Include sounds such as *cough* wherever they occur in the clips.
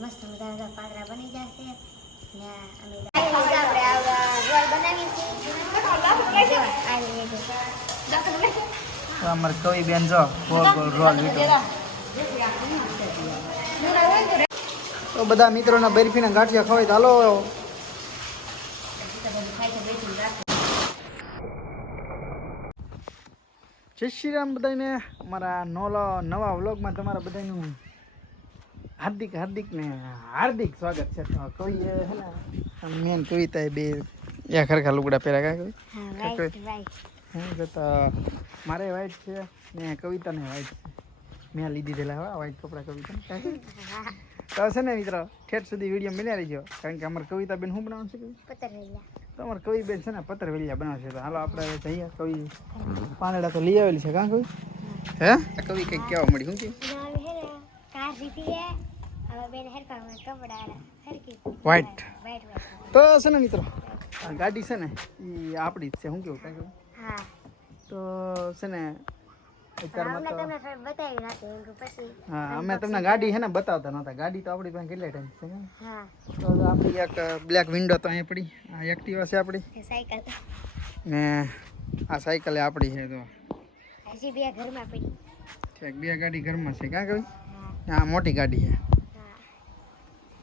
મસ્ત મજાના પાતરા બની જશે. ને અમે આપણે આવા બનાવીએ છીએ. તો અમારે કવિ બેન જો રોલ લીધો. તો બધા મિત્રોના બરફીના ગાંઠિયા ખવાય તો હાલો. જય શ્રી રામ બધાને અમારા નોલો નવા વ્લોગમાં તમારા બધાનું હાર્દિક હાર્દિક ને હાર્દિક સ્વાગત છે. તો કવિએ હે ને મેન કવિતા બે યા ખરખા લુગડા પહેરા કા કોઈ? તો મારે વાઈટ છે ને કવિતાને વાઈટ છે. મેં લીધી દેલા હવા વાઈટ કપડાં કવિતા *laughs* તો છે ને મિત્રો ઠેઠ સુધી વીડિયો મળ્યા રહીજો. કારણ કે અમારે કવિતા બેન શું બનાવવાનું છે કવિ? તો અમારે કવિ બેન છે ને પત્ર વેલિયા બનાવશે તો હાલો આપણે જઈએ. કવિ પાંદડા તો લઈ આવેલી છે કાં કવિ હે. કવિ કંઈક કહેવા મળી શું કે હે હે. વાઈટ તો છે ને મિત્રો આ ગાડી છે ને એ આપણી જ છે શું કેવું કાંઈ હા. તો છે ને હા અમે તમને ગાડી છે ને બતાવતા નહોતા. ગાડી તો આપણી પાસે કેટલા ટાઈમ છે ને? તો આપણી એક બ્લેક વિન્ડો તો અહીંયા પડી આ એક્ટિવા છે આપણી સાયકલ ને આ સાયકલ આપણી છે તો હજી બે ઘરમાં પડી. બે ગાડી ઘરમાં છે કાં કવિ હા. મોટી ગાડી છે. હા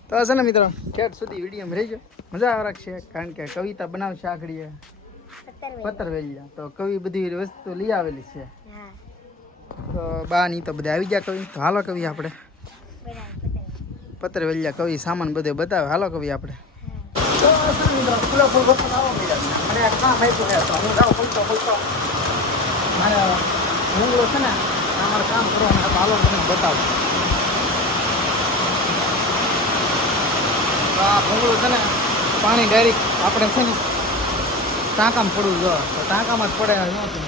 તો હશે ને મિત્રો ઠેઠ સુધી વિડીયોમાં રહીજો. મજા આવે રાખશે કારણ કે કવિતા બનાવશે આખડી એ પતર વેલા પત્તર તો કવિ બધી વસ્તુ લઈ આવેલી છે. તો બા ની તો બધા આવી ગયા કવિ. તો હાલો કવિ આપણે. પતર વેલા. કવિ સામાન બધે બતાવે. હાલો કવિ આપણે. તો મિત્રો ફૂલો ફૂલ વસ્તુ આવો મને કામ આપ્યું છે તો હું જાઉં ખોલતો ખોલતો મારે ભૂંગળો છે ને આ મારે કામ કરવાનું હાલો તમને બતાવું. તો આ ભૂંગળું છે ને પાણી ડાયરેક્ટ આપણે છે ને ટાંકામાં પડવું જો તો ટાંકામાં જ પડે નથી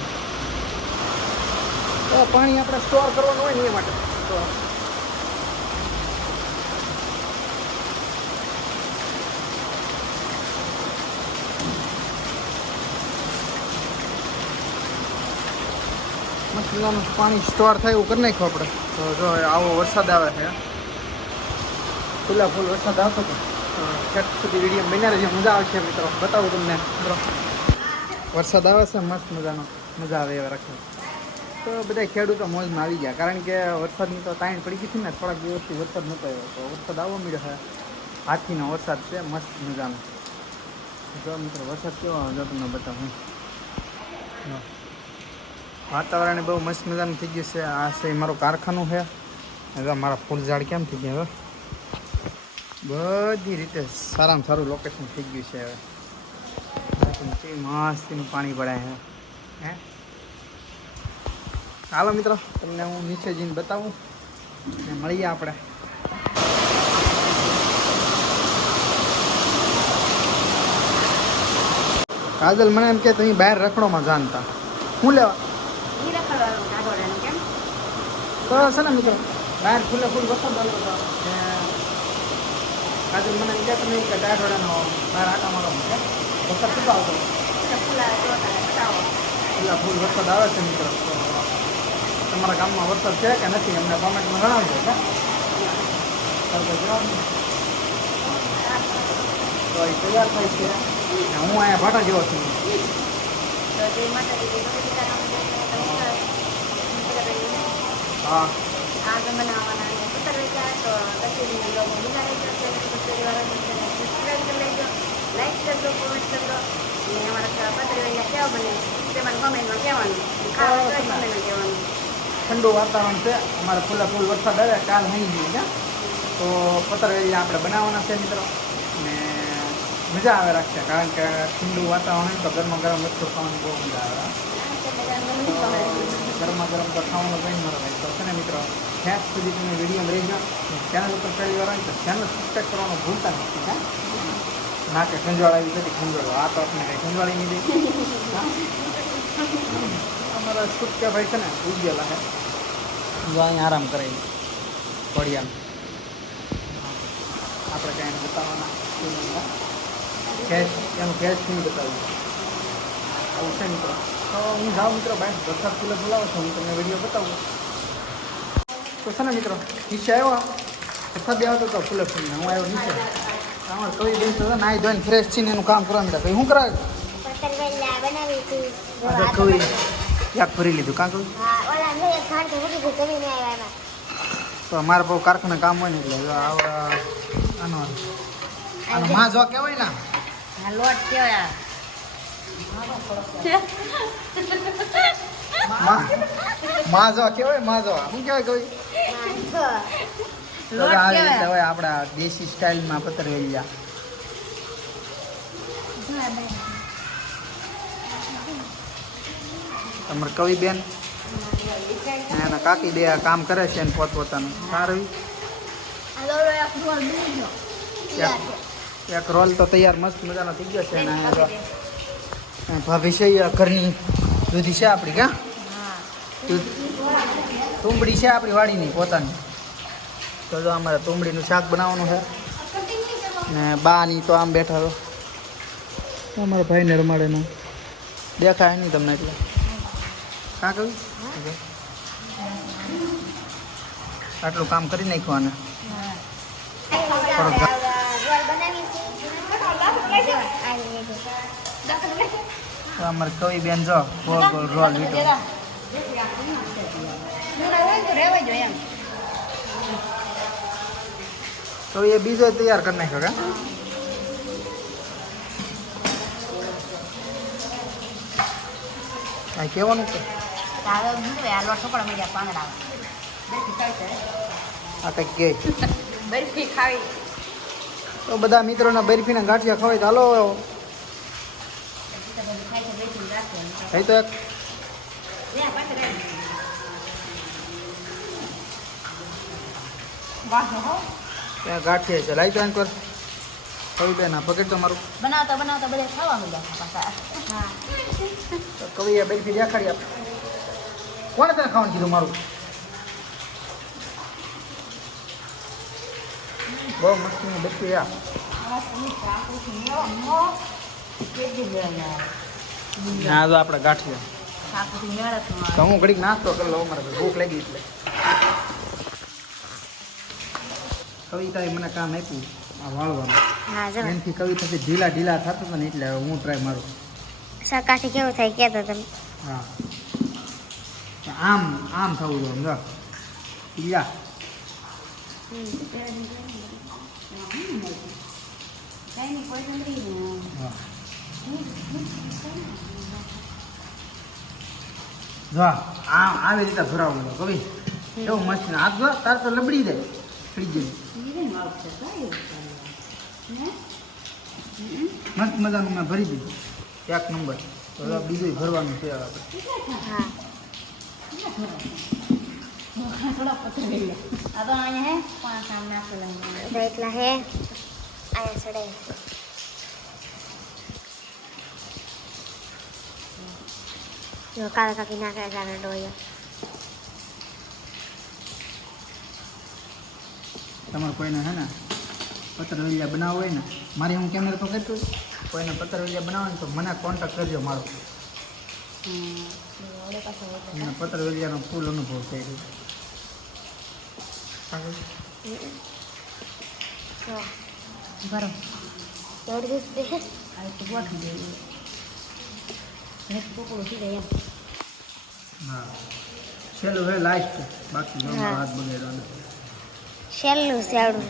તો પાણી આપણે સ્ટોર કરવાનું હોય ને એ માટે. તો મસાલાનું પાણી સ્ટોર થાય એવું કરી નાખ્યું આપણે. તો જો આવો વરસાદ આવે છે. ખુલ્લા ફૂલ વરસાદ આવતો હતો છેક સુધી વીડિયો બન્યા રહેજો મજા આવશે મિત્રો. બતાવું તમને. મિત્રો વરસાદ આવે છે મસ્ત મજાનો. મજા આવે એવા રાખે. તો બધા ખેડૂતો મોજમાં આવી ગયા. કારણ કે વરસાદની તો તાણ પડી ગઈ હતી ને થોડાક દિવસથી વરસાદ નહોતો આવ્યો. તો વરસાદ આવવા મળ્યો છે. હાથીનો વરસાદ છે મસ્ત મજાનો. જો મિત્રો વરસાદ કેવો જો તમને બતાવું. વાતાવરણ બહુ મસ્ત મજાનું થઈ ગયું છે. આ છે મારું કારખાનું છે. મારા ફૂલ ઝાડ કેમ થઈ ગયા હવે બધી રીતે સારામાં સારું લોકેશન થઈ ગયું છે હવે. મસ્તીનું પાણી ભરાય છે. હે? ચાલો મિત્રો તમને હું નીચે જઈને બતાવું ને મળીએ આપણે. કાજલ મને એમ કે તમે બહાર રખડોમાં જાણતા શું લેવા? તો છે ને મિત્રો બહાર ખુલ્લે ખુલ્લ વરસાદ કાજલ મને કે તમે કે દાઢોડાનો બહાર આટા મારો કે વરસાદ કેટલો આવતો? ખુલ્લા ફૂલ વરસાદ આવે છે મિત્રો. તમારા ગામમાં વરસાદ છે કે નથી, અમને કોમેન્ટમાં જણાવજો. તો એ તૈયાર થાય છે. હું અહીંયા ભાટા જેવો છું. હા. ઠંડુ વાતાવરણ છે. અમારે ફૂલા ફૂલ વરસાદ આવે, કાલ હઈ ગયું ક્યાં તો પતરવેલી આપણે બનાવવાના છે મિત્રો. ને મજા આવે રાખશે, કારણ કે ઠંડુ વાતાવરણ તો ગરમા ગરમ વસ્તુ ખાવાની બહુ મજા આવે. ગરમા ગરમ તો ખાવાનું કંઈ તો છે ને મિત્રો, ત્યાં સુધી તમે વીડિયો રહી જાઓ ચેનલ ઉપર પહેલી વાર આવે તો ચેનલ સબસ્ક્રાઈબ કરવાનું ભૂલતા નથી, હા? ના કે ખંજવાળ આવી બધી ખંજવાળો. આ તો આપણે કંઈ ખંજવાળી નહીં દે? અમારા સુટકા ભાઈ છે ને ઉગેલા હે જો અહીંયા આરામ કરે ઘડિયાળ. આપણે કાંઈ એને બતાવવાના કેશ એનું કેશ નહીં બતાવ્યું? આવું છે મિત્રો. તો હું જાઉં મિત્રો ભાઈ. વરસાદ ફૂલે બોલાવો છો હું તમને વીડિયો બતાવું. તો છે ને મિત્રો નીચે આવ્યો. વરસાદ આવતો તો ફૂલે ફૂલને હું આવ્યો નીચે. અમારે કઈ બેન તો નાઈ ધોઈને ફ્રેશ થઈને એનું કામ કરવા માંડ્યા કઈ શું કરાવે. ક્યાંક ભરી લીધું. કાં તો મૂકી દીધી જમીને આવ્યા એમાં તો મારે બહુ કારખાના કામ હોય ને એટલે આનો આનો માં જો કહેવાય ને. લોટ કેવાય. માં કેવાય જો કહેવાયમાં જો શું કઈ કેવાય. હોય આપણા દેશી સ્ટાઇલમાં પતર વેલ્યા તમારે કવિ બેન એના કાકી બે કામ કરે છે ને પોતપોતાનું. સારું? આ એક રોલ તો તૈયાર મસ્ત મજાનો થઈ ગયો છે ભાભી છે ઘરની દૂધી છે આપણી ક્યાં તુંબડી છે આપણી વાડીની પોતાની. તો જો અમારે તુંબડીનું શાક બનાવવાનું છે. ને બાની તો આમ બેઠા તો અમારા ભાઈને રમાડેનું. દેખાય નહીં તમને એટલે. કાં કહ્યું આટલું કામ કરી નાખ્યું આને થોડોક ઘા- રોલ બનાવી છે જો, આ લીધું. તો અમારે કવિ બેન જો રોલ લીધો તો એ બીજો તૈયાર કરી નાખ્યો કા? કાંઈ કહેવાનું કે? શું આ કંઈક કહે બરફી ખાવી. તો બધા મિત્રોના બરફીના ગાંઠિયા ખવાય તો હાલો ખાય છે બરફી રાખે tuyết ત્યાં ગાંઠિયા છે લઈ એમ કર કવિ બેન આ પકેટ તો મારું બનાવતા બનાવતા બધા ખાવાનું પાછા કવિ કવિએ બરફી દેખાડી આપ કોણે તને ખાવાનું કીધું મારું બહુ મસ્તી બેઠી આ ના તો આપણે ગાંઠિયા. તો હું ઘડીક નાસ્તો કરી લઉં મારે ભૂખ લાગી એટલે. કવિતાએ મને કામ આપ્યું આ વાળવાનું. એનથી કવિતાથી ઢીલા ઢીલા થતું હતું ને એટલે હવે હું ટ્રાય મારું. શાકાથી કેવું થાય કહેતો તમે હા. આમ આમ થવું જોઈએ સમજો. યા હા. જો આમ આવી રીતે ભરાવું કવિ. એવું મસ્ત ને હાથ જો તાર તો લબડી જાય ફ્રીજ મસ્ત મજાનું મેં ભરી દીધું એક નંબર. તો બીજું ભરવાનું છે આપણે હા આ તો અહીંયા હે પાંચ આમ નાખેલા એટલા હે આયા ચડાય જો કાળા કાકી નાખે જાણે ડોયા તમારે કોઈને હે ને પત્રવેલિયા બનાવવો હોય ને મારી હું કેમેરા તો કરતો. કોઈને પત્રવેલિયા બનાવો ને તો મને કોન્ટેક્ટ કરજો મારો મને પત્રવેલિયાનો ફૂલ અનુભવ થઈ ગયો બરો દોડી દીધી આ તો દેવું એક ટુકડો થઈ જાય એમ છેલ્લું હે લાસ્ટ બાકી જો હા. હાથ બગાડવાનો છેલ્લું છેલ્લું.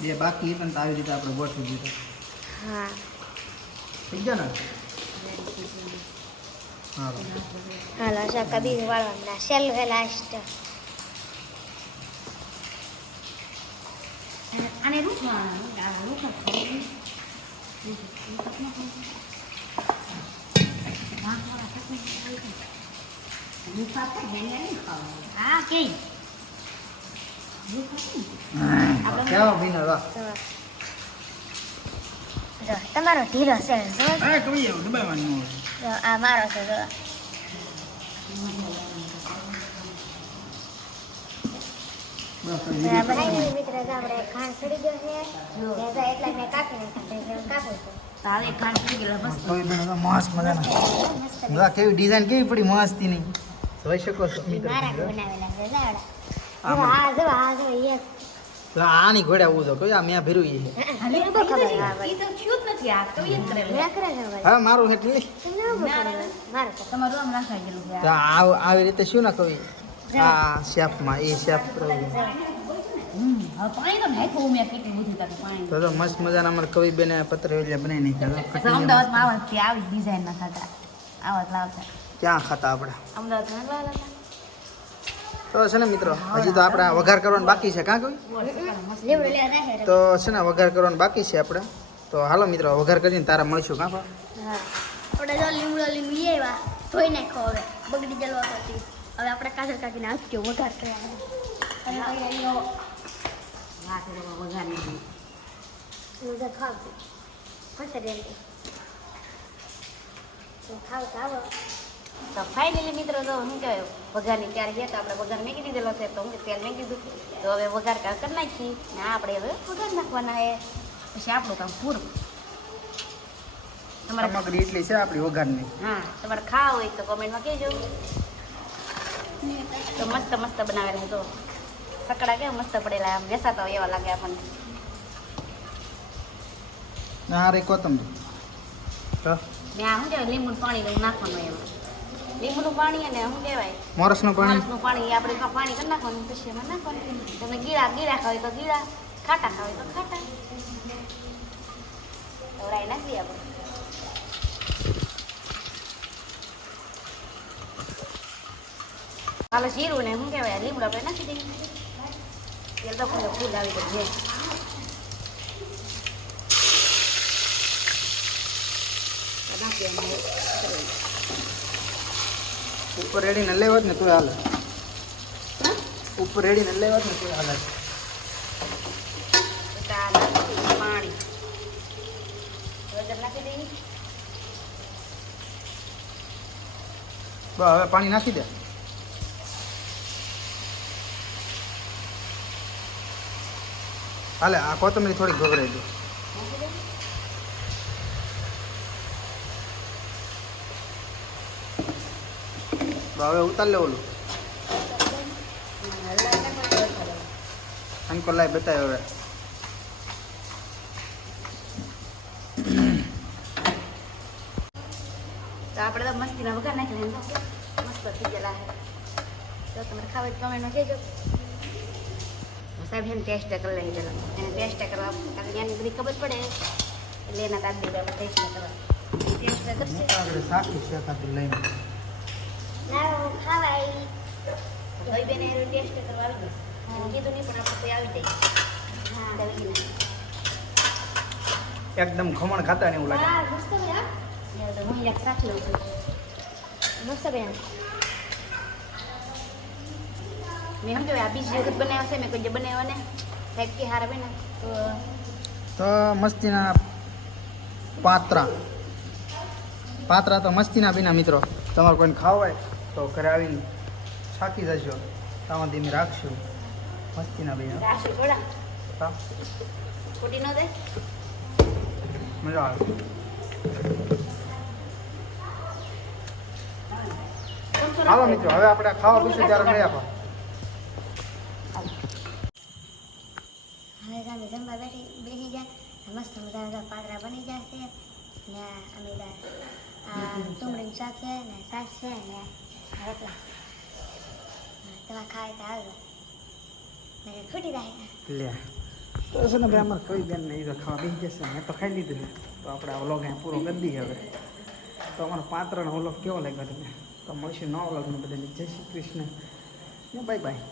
બે બાકી પણ આવી રીતે આપણે ગોઠવી દીધા હા. થઈ ગયા ને હા હાલો શાકા બીજું વાળવાનું ના છેલ્લું હે લાસ્ટ આને રૂખવાનું આ રૂખા ખાવું હા કે કેવા ભીનો રા જો જો તમારો ઢીલો છે જો હા કવી એવું દબાવવાનું હોય જો આ મારો છે જો મિત્ર આપણે ખાંડ સડી ગયો છે ને મેં કાપી નાખ્યા છે કાપું છું તો હવે ખાંડ થઈ મસ્ત કવિ બેન તો મસ્ત મજાના મસ્ત જો આ કેવી ડિઝાઇન કેવી પડી મસ્તી ની જોઈ શકો છો આની ઘોડે આવું તો કઈ મેં ભીરું ઈ. હા મારું એટલે આવી રીતે શું ના કવિ? આ શેફમાં એ શેફ તો મસ્ત મજાના અમારે કવિ બેને પત્ર એટલે બનાવી નાખ્યા અમદાવાદમાં આવા આવી ડિઝાઇન ના ખાતા. આવા લાવતા. ક્યાં ખાતા આપણે અમદાવાદમાં તો છે ને મિત્રો હજી તો આપણે વઘાર કરવાનું બાકી છે. કાં જાય તો છે ને વઘાર કરવાનું બાકી છે આપણે. તો હાલો મિત્રો વઘાર કરીને તારા મળીશું. કાં? આપણે જો લીમડો લીમડી આવ્યા ધોઈ નાખો હવે. બગડી જલવા કરતી હવે આપણે કાજલ કાકીને આંખ્યો વઘાર કરવાનો પછી વઘારી દીધી. મજા ખાવતી તો ફાઇનલી મિત્રો તો શું કહેવાય વઘારની ત્યારે ગયા તો આપણે વઘાર મેકી દીધેલો છે તો હું તેલ મેકી દીધું. તો હવે વઘાર કરી નાખી ને આપણે હવે વઘાર નાખવાના હે. પછી આપણું કામ પૂરું. તમારે સામગ્રી એટલી છે આપણી વઘારની. હા તમારે ખાવા હોય તો કોમેન્ટમાં કહેજો. તો મસ્ત મસ્ત બનાવેલા તો સકડા કેવા મસ્ત પડેલા આમ બેસાતા હોય એવા લાગે આપણને. ના રે કોથમરી તો મેં આ શું લીંબુ પાણી એવું નાખવાનું એમાં. લીંબુનું પાણી અને શું કહેવાય? મોરસનું પાણી. મોરસનું પાણી આપણે પાણી કરી નાખવાનું પછી એમાં નાખવાનું. તમે ગીરા ગીરા ખાવે તો ગીરા ખાટા ખાવે તો ખાટા. તો નાખી આપણે. હાલો જીરું ને શું કહેવાય લીમડો આપણે નાખી દઈએ. તેલ તો ફૂલ ફૂલ આવી જાય નાખી ઉપર રેડીને લેવત ને તું હાલે. ઉપર ઉપર રેડીને લેવત ને તું હાલે. પાણી હવે પાણી નાખી દે. હાલે, આ કોથમીર થોડીક ભગરાઈ દે. તો હવે ઉતાર લે ઓલું અંકો લાઈ બતાવ્યો હવે તો આપણે તો મસ્તીના વગર નાખી મસ્ત થઈ ગયેલા છે તો તમારે ખાવા કમેન્ટમાં કહેજો સાહેબ એને ટેસ્ટ કરી લઈ પેલા એને ટેસ્ટ કરવા કારણ કે એની બધી ખબર પડે એટલે એના કાઢ આપણે ટેસ્ટ કરવા ટેસ્ટ કરશે ખાવા લાવો બેને એનો ટેસ્ટ કરવા આવી ગયો કીધું નહીં પણ આપણે કોઈ આવી જાય એકદમ ખમણ ખાતા ને એવું લાગે. હા મસ્ત બેન હું. એક શાક લઉં છું. મસ્ત બેન મેં સમજો આ બીજી વખત બનાવ્યા છે મેં કોઈ જે બનાવ્યા ને સાહેબ કે હારા બન્યા તો તો મસ્તીના પાત્રા. પાત્રા તો મસ્તીના બીના મિત્રો. તમારે કોઈને ખાવા હોય? તો ઘરે આવીને શાકી જશો. તામાં ધીમે રાખશું. મસ્તીના દે? મજા આવે. હાલો મિત્રો હવે આપણે ખાવા પીશું ત્યારે મળ્યા પણ હવે તમે જમવા બેઠી બેસી જાય મસ્ત મજાના પાતરા બની જશે ને અમે જા- આ ને શાક છે ને સાસ છે ને તમારે તો ને ખૂટી લે. તો છે અમારે કઈ બેન નહીં તો ખાવા બેસી જશે. મેં તો ખાઈ લીધું તો આપણે આ વ્લોગ પૂરો કરી હવે. તો અમારો પાત્રનો વ્લોગ કેવો લાગ્યો તમે તો મળશું નવા વ્લોગનું જય શ્રી કૃષ્ણ. ને બાય બાય.